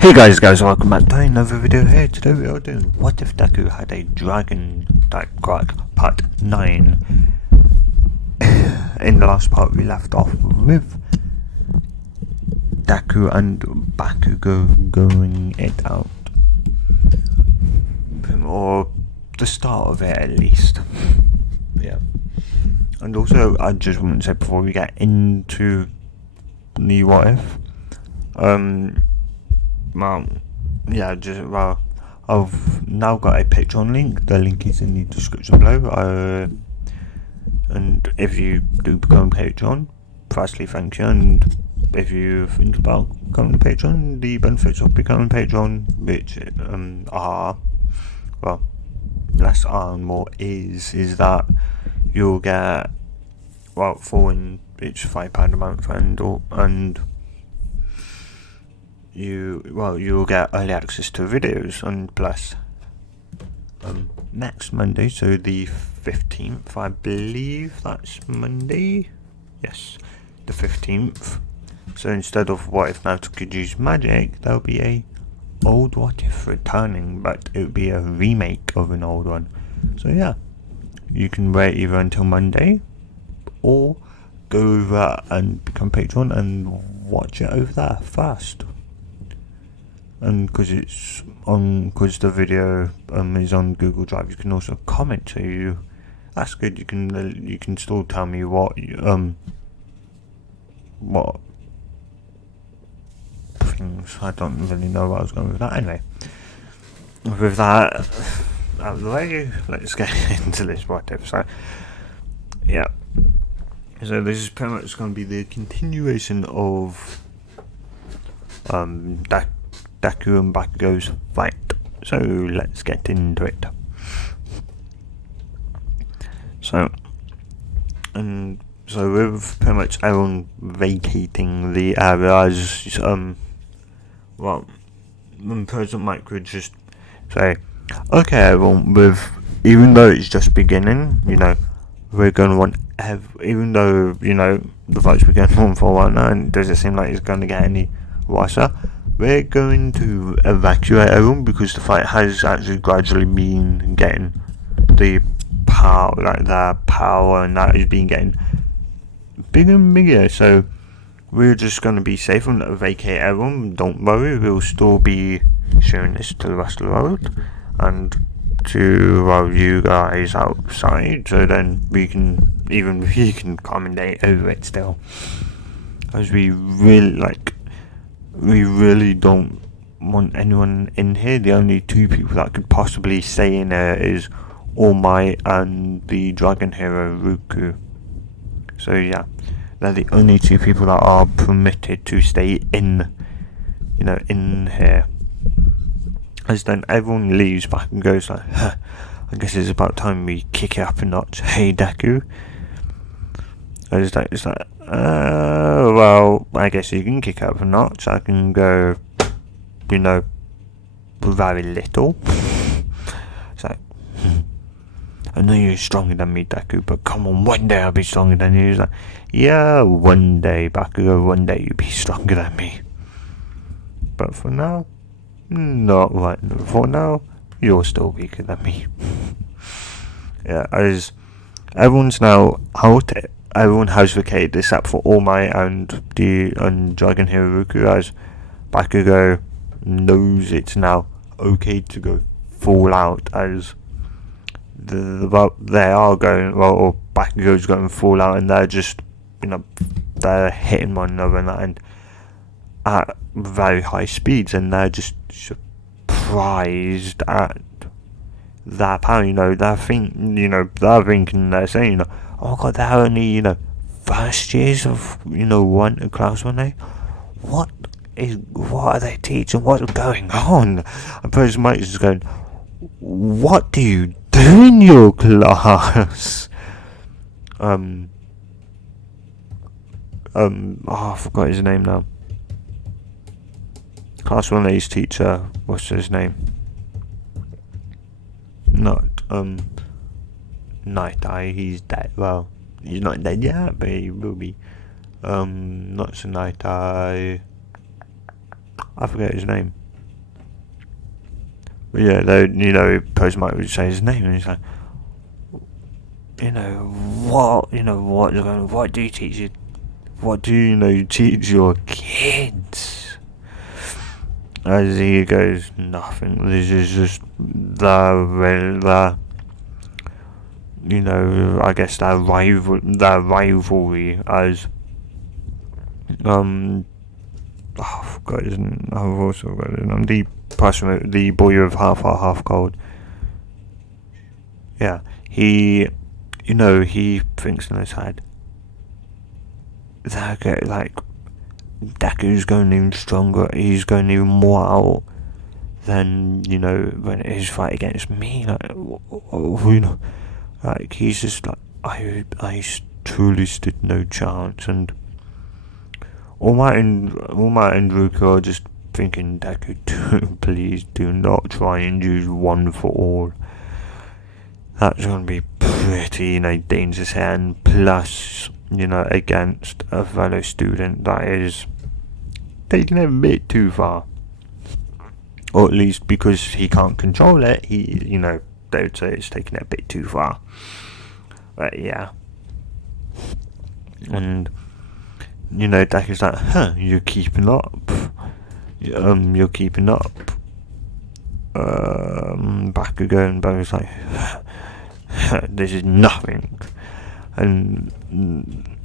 Hey guys, welcome back to another video here. Today we are doing What If Deku Had a Dragon Type Quirk Part 9. In the last part we left off with Deku and Bakugo going it out. Or the start of it at least. Yeah. And also I just want to say before we get into the What If, I've now got a Patreon link. The link is in the description below. And if you do become a Patreon, firstly thank you. And if you think about becoming a Patreon, the benefits of becoming a Patreon, which are, well, less are and more is that you'll get, well, it's £5 a month, and you'll get early access to videos, and plus next Monday, so the 15th, I believe that's Monday, yes, the 15th, so instead of What If Naruto could use magic, there'll be a old What If returning, but it would be a remake of an old one. So yeah, you can wait either until Monday or go over and become Patreon and watch it over there first. And because the video is on Google Drive, you can also comment. So that's good. You can still tell me what things. I don't really know where I was going with that. Anyway, with that out of the way, let's get into this What If. So yeah, so this is pretty much going to be the continuation of Deku and Bakugo's fight. So let's get into it. So with pretty much everyone vacating the areas, President Mike could just say, okay everyone, even though it's just beginning, we're going to want even though, the fight's been going on for a while now and it doesn't seem like it's going to get any worse, we're going to evacuate everyone because the fight has actually gradually been getting the power, and that has been getting bigger and bigger. So we're just going to be safe and vacate everyone. Don't worry, we'll still be sharing this to the rest of the world and to you guys outside. So then we can commentate over it still, as we really don't want anyone in here. The only two people that could possibly stay in here is All Might and the dragon hero Ruku. So yeah, they're the only two people that are permitted to stay in here. As then everyone leaves back and goes like, I guess it's about time we kick it up a notch. Hey Deku. It's like, well, I guess you can kick up a notch. I can go, very little. It's like, I know you're stronger than me, Deku, but come on, one day I'll be stronger than you. He's like, yeah, one day, Bakugo, one day you'll be stronger than me. But for now, not right. For now, you're still weaker than me. Yeah, as everyone's now out. Everyone has vacated except for All Might and Dragon Hero Ruku, as Bakugo knows it's now okay to go full out, as they are going, or Bakugo's going full out, and they're just, they're hitting one another and at very high speeds, and they're just surprised at their power. They're thinking, they're saying, oh god, they're only, first years of, class 1A. What are they teaching? What's going on? And President Mike is going, what do you do in your class? I forgot his name now. Class 1A's teacher, what's his name? Not, Night Eye, he's dead. Well, he's not dead yet, but he will be. Not so Night Eye. I forget his name. yeah, they, Post might say his name, and he's like, what do you teach you? What do you teach your kids? As he goes, nothing. This is just I guess the rivalry as I forgot his name. I've also got his name. The boy with half heart, half cold. Yeah, he thinks in his head that like Deku's going even stronger. He's going even more out than when his fight against me. Like he's just like I truly stood no chance, and All Might and Ruka are just thinking, Deku, please do not try and use one for all. That's going to be pretty, dangerous here, and plus, against a fellow student that is taking it a bit too far. Or at least because he can't control it, they would say it's taking it a bit too far. But yeah. And Deku's like, you're keeping up. You're keeping up. Bakugo, and Bakugo's like, this is nothing. And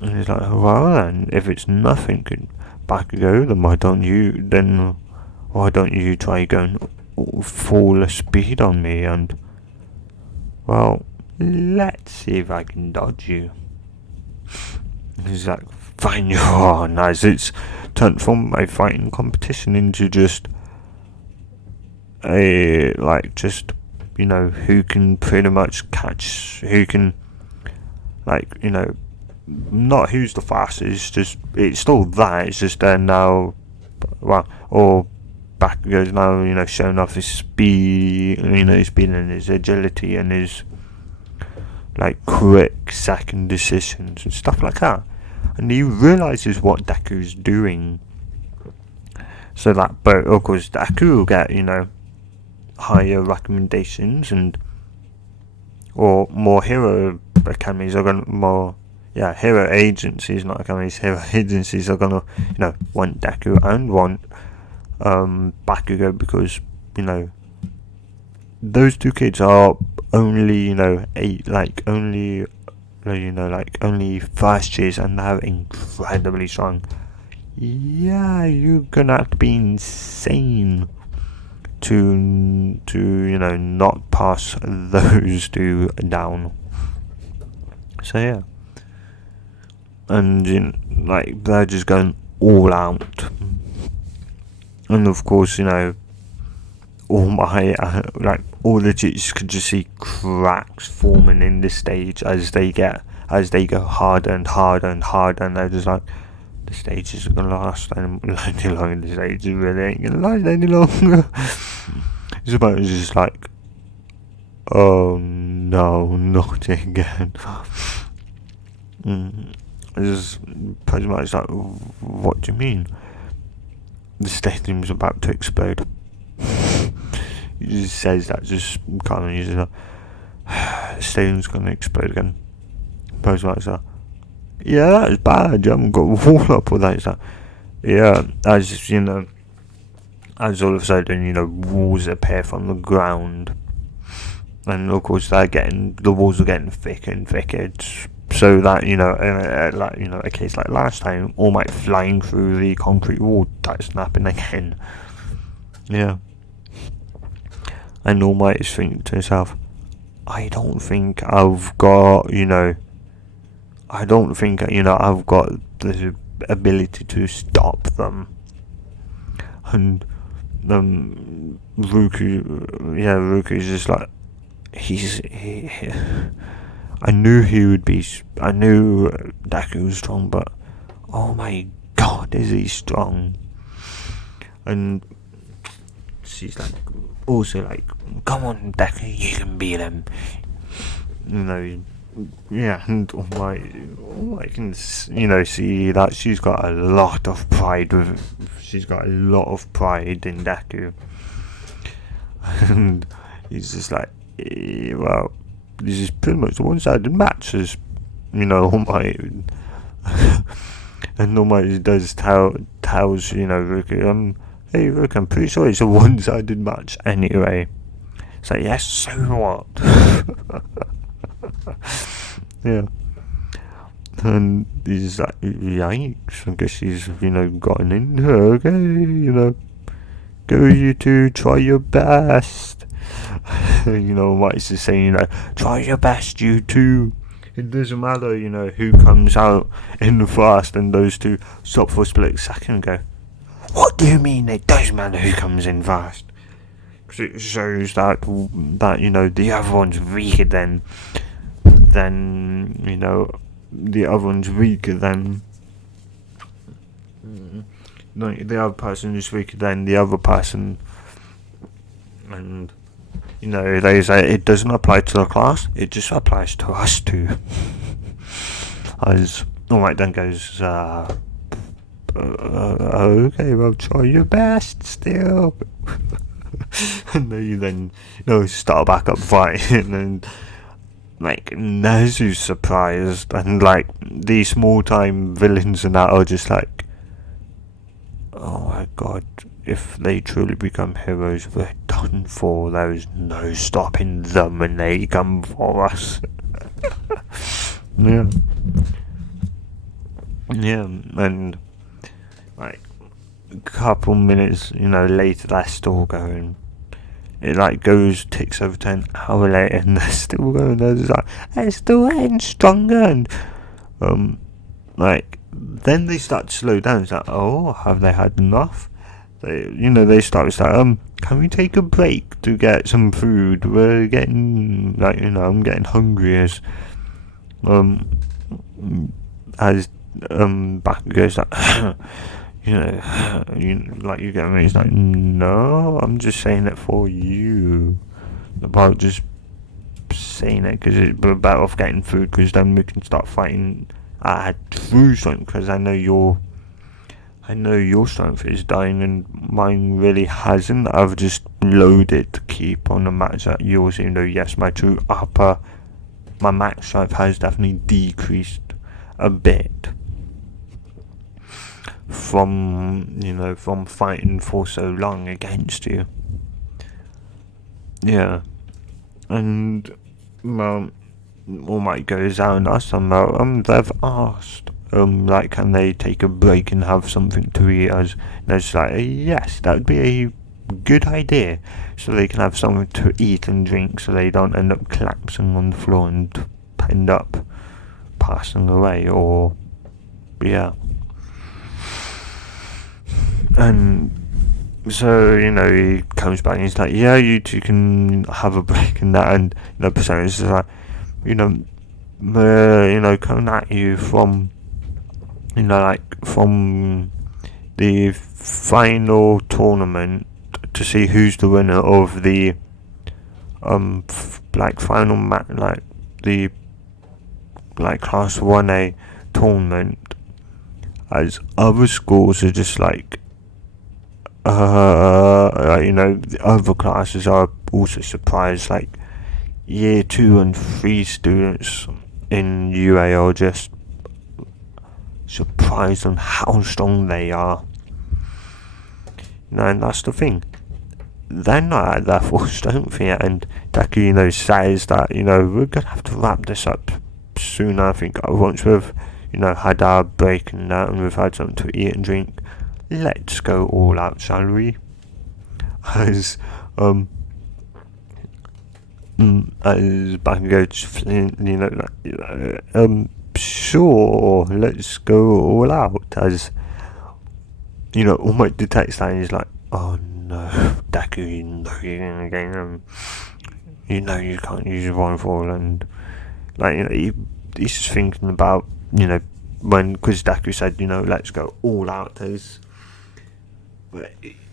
he's like, well then, if it's nothing, Bakugo, then why don't you try going full speed on me, and well, let's see if I can dodge you. He's like, fine, you are. Nice. It's turned from a fighting competition into just who can pretty much catch, who can, not who's the fastest, it's still that, it's just now, or Bakugo's now, showing off his speed, his speed and his agility and his, quick second decisions and stuff like that. And he realises what Deku's doing. So that, but of course, Deku will get, higher recommendations or more hero academies are going hero agencies, not academies, hero agencies are going to, want Deku and want Bakugo, because, those two kids are only, only first years, and they're incredibly strong. Yeah, you're gonna have to be insane to not pass those two down. So yeah, and they're just going all out, and of course all the chicks could just see cracks forming in the stage as they go harder and harder and harder, and they're just like, the stage isn't gonna last any longer. The stage really ain't gonna last any longer. It's just like, oh no, not again. It's just pretty much like, what do you mean? The stadium's about to explode. He just says that, just kind of uses that. The stadium's gonna explode again. Pretty much that. Yeah, that's bad. You haven't got a wall up with that. It's like, yeah, as all of a sudden, walls appear from the ground, and of course the walls are getting thicker and thicker. So that a case like last time, All Might flying through the concrete wall, that's snapping again. Yeah, and All Might is thinking to himself, I don't think I've got I've got the ability to stop them. And Ruku's just like, I knew Deku was strong, but oh my god, is he strong? And she's like, also like, come on Deku, you can beat him. Yeah, and All Might can, see that she's got a lot of pride in Deku. And he's just like, well, this is pretty much a one-sided match, as All Might. And All Might does tells Rook, hey Rook, I'm pretty sure it's a one-sided match anyway. It's like, yes, so what? Yeah. And he's like, yikes, I guess he's, gotten in her, okay, go you two, try your best. Mike's just saying, try your best, you two. It doesn't matter, who comes out in the first, and those two stop for a split second and go, what do you mean it doesn't matter who comes in first? Because it shows that the other one's weaker than, the other one's weaker than, the other person is weaker than the other person. And they say it doesn't apply to the class, it just applies to us two. As All Might then goes, okay, well, try your best still. And they then start back up fighting, and Nezu's surprised, and these small time villains and that are just like, oh my god, if they truly become heroes, we're done for. There is no stopping them when they come for us. Yeah, and a couple minutes later, they're still going. It ticks over to an hour later, and they're still going. They're still getting stronger, and then they start to slow down. It's like, oh, have they had enough? They start can we take a break to get some food? We're getting I'm getting hungry, as Bakugo's you get me. He's like, no, I'm just saying it for you. About just saying it because we're better off getting food, because then we can start fighting at true strength. Because I know your strength is dying and mine really hasn't. I've just loaded to keep on the max at yours, even though yes, my max strength has definitely decreased a bit from fighting for so long against you. Yeah. And All Might goes out and asks them about they've asked can they take a break and have something to eat, as they're just like, yes, that would be a good idea, so they can have something to eat and drink, so they don't end up collapsing on the floor and end up passing away, or And so he comes back and he's like, yeah, you two can have a break and that, and Perseus is like, we're coming at you from from the final tournament to see who's the winner of the final the class 1A tournament, as other schools are just the other classes are also surprised, year 2 and 3 students in UA are just surprised on how strong they are. And that's the thing, they're not at their full strength yet, and Deku says that we're gonna have to wrap this up soon. I think once we've had our break and that, and we've had something to eat and drink, let's go all out, shall we? As Bakugo sure, let's go all out. As All Might detects that, and he's like, oh no, Deku, you're gonna get him. You can't use your rifle, and he's just thinking about because Deku said let's go all out. As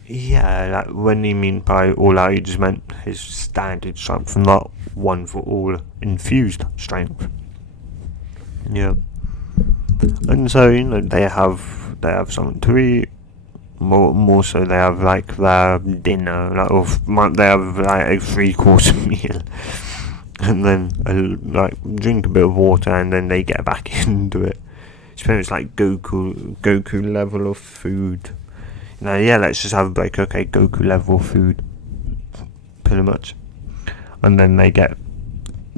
when he meant by all out, he just meant his standard strength, not one for all infused strength. Yeah. And so they have something to eat, more so they have like their dinner, like, or they have like a 3-course meal, and then like drink a bit of water, and then they get back into it. It's like Goku level of food. Yeah, let's just have a break. Okay, Goku level food, pretty much, and then they get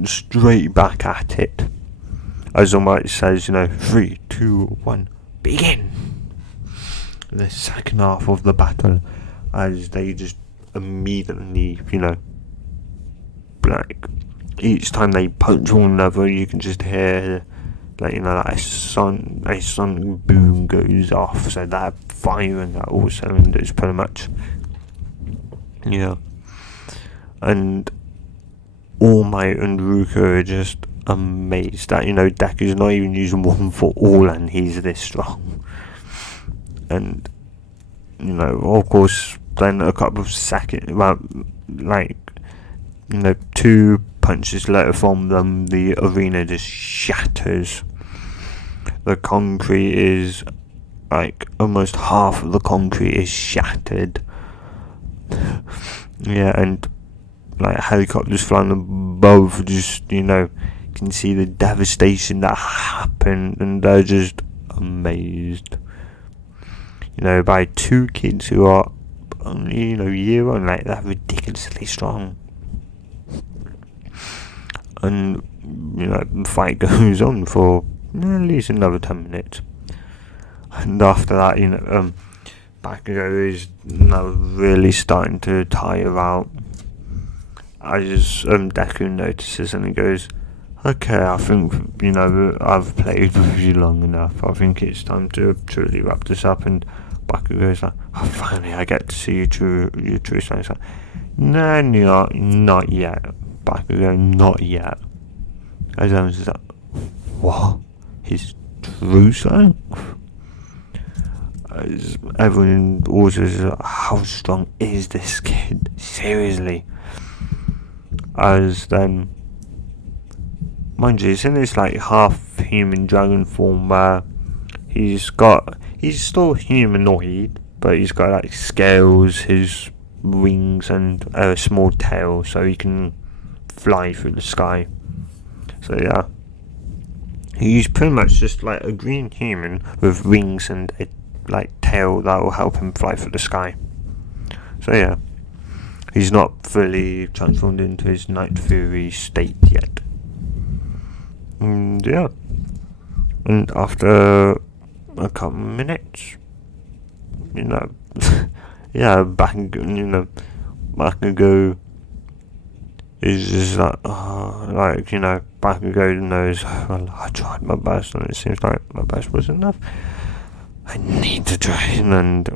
straight back at it. As Almighty says, 3, 2, 1, begin. The second half of the battle, as they just immediately, like each time they punch one another, you can just hear, like, like a sonic boom goes off. So they're firing at all cylinders, pretty much. Yeah, and All Might and Ruka are just amazed that Deku's not even using one for all, and he's this strong. And of course, then a couple of seconds, well, like 2 punches later from them, the arena just shatters. The concrete is like almost half of the concrete is shattered. Yeah, and like helicopters flying above, just can see the devastation that happened, and they're just amazed. By 2 kids who are only year on, like, they're ridiculously strong. And the fight goes on for at least another 10 minutes, and after that, Bakugo is now really starting to tire out. As Deku notices, and he goes, "Okay, I think I've played with you long enough. I think it's time to truly wrap this up." And Bakugo's like, "Oh, finally, I get to see your true strength." Like, "No, not yet, Bakugo, not yet." As everyone's like, "What? His true strength?" As everyone also is like, "How strong is this kid? Seriously?" As then, mind you, it's in this like half human dragon form where he's still humanoid, but he's got like scales, his wings, and a small tail, so he can fly through the sky. So yeah, he's pretty much just like a green human with wings and a like tail that will help him fly through the sky. So yeah, he's not fully transformed into his Night Fury state yet. And yeah, and after a couple of minutes, yeah, Bakugo is just like, Bakugo knows, well, I tried my best, and it seems like my best was enough. I need to train, and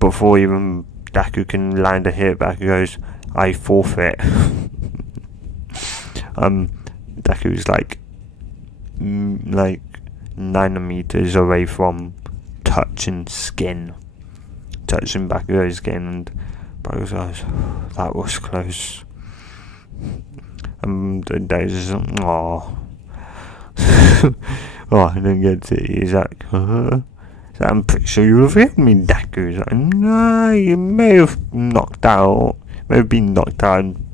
before even Deku can land a hit, Bakugo goes, "I forfeit." Deku's like nanometers away from touching Bakugo's skin, and Bakugo goes, "That was close." And Deku's just like, "Aww." "Oh, I didn't get to see." He's like, "Huh?" "I'm pretty sure you revealed me, Deku." He's like, "No, you may have been knocked out and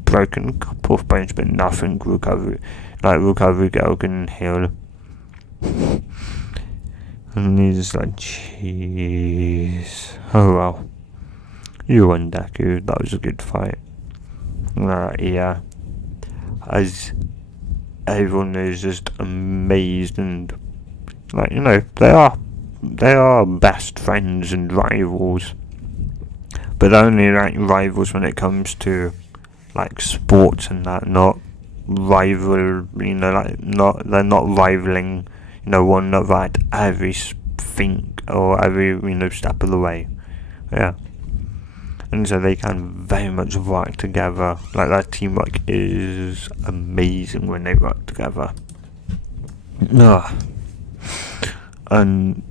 broken a couple of bones, but nothing recovery girl can heal." And he's just like, "Jeez. Oh well. You won, Deku. That was a good fight." Yeah. As everyone is just amazed, and they are best friends and rivals, but only like rivals when it comes to like sports and that, not rival, they're not rivaling, one another at every thing or every, step of the way. Yeah. And so they can very much work together. Like, that teamwork is amazing when they work together. And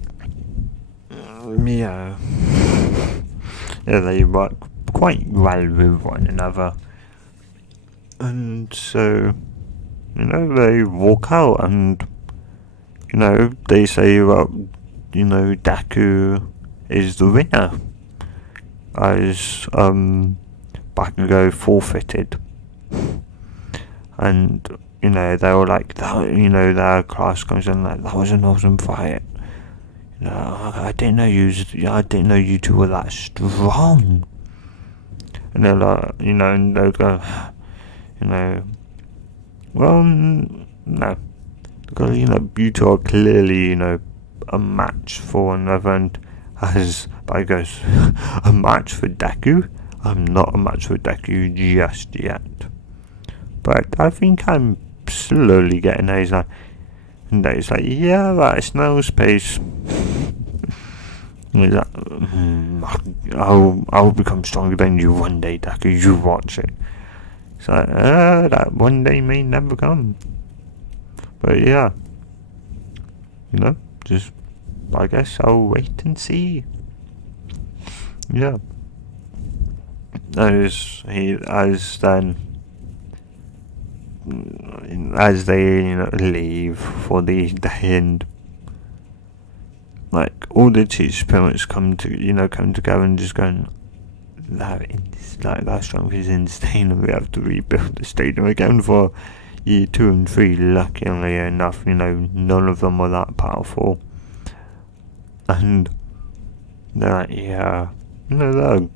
yeah, they work quite well with one another. And so, they walk out, and they say, well, Deku is the winner, as Bakugo forfeited. And they were like, that, their class comes in like, that was an awesome fight. I didn't know you two were that strong. And they're like, and they'll go, well, no, because you two are clearly, a match for one another. And as Bai goes, a match for Deku? I'm not a match for Deku just yet. But I think I'm slowly getting there. He's like, yeah, that's no space. He's like, I'll become stronger than you one day, Deku. You watch it. It's like, that one day may never come. But yeah, just, I guess I'll wait and see. Yeah. As they leave for the end, like all the teachers' parents come together and just going, that strength is insane, and we have to rebuild the stadium again for year 2 and 3. Luckily enough, none of them were that powerful, and they're like, yeah, they're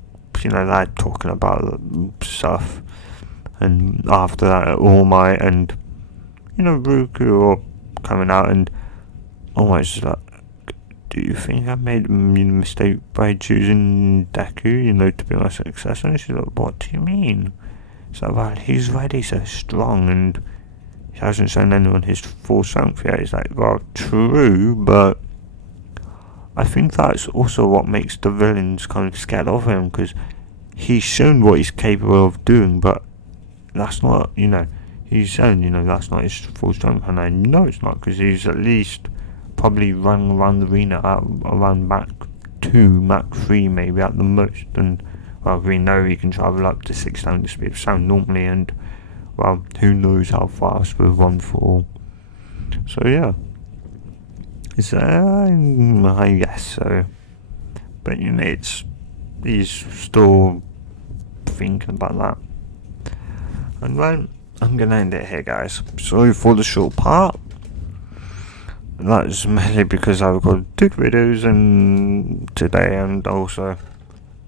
talking about stuff. And after that, All Might and Ruku are coming out, and All Might's just like, do you think I made a mistake by choosing Deku, to be my successor? And she's like, what do you mean? It's like, well, he's already so strong, and he hasn't shown anyone his full strength yet. He's like, well, true, but I think that's also what makes the villains kind of scared of him, because he's shown what he's capable of doing, but that's not, he's saying, that's not his full strength, and I know it's not, because he's at least probably run around the arena at around Mach 2, Mach 3 maybe at the most, and, well, we know he can travel up to 6 times the speed of sound normally, and, well, who knows how fast with 1-4. So, yeah. It's, I guess so. But, he's still thinking about that. And well, I'm gonna end it here, guys. Sorry for the short part. That's mainly because I recorded 2 videos today, and also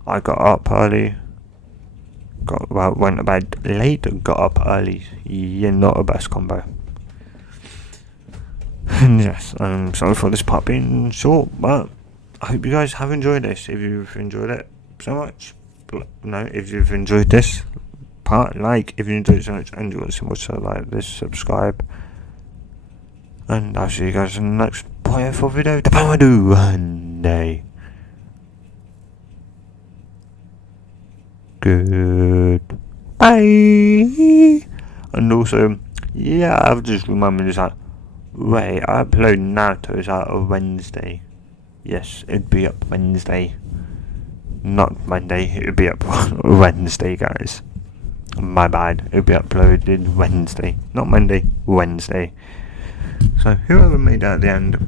I got up early. Went to bed late, got up early. Yeah, not a best combo. And yes, I'm sorry for this part being short, but I hope you guys have enjoyed this. If you've enjoyed it so much, if you've enjoyed this part, if you enjoyed it so much and you want to see more stuff like this, subscribe, and I'll see you guys in the next for video. The power do one day. Goodbye. And also, yeah, I've just remembered this out. Wait, I upload Naruto's out of Wednesday. Yes, it'd be up Wednesday. Not Monday, it would be up Wednesday, guys. My bad, it would be uploaded Wednesday. Not Monday, Wednesday. So, whoever made that at the end,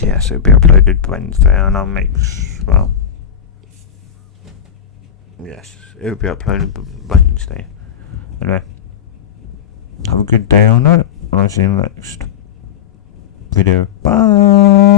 yes, it would be uploaded Wednesday, and I'll make, well, yes, it would be uploaded Wednesday. Anyway, have a good day on that. I'll see you in the next video. Bye!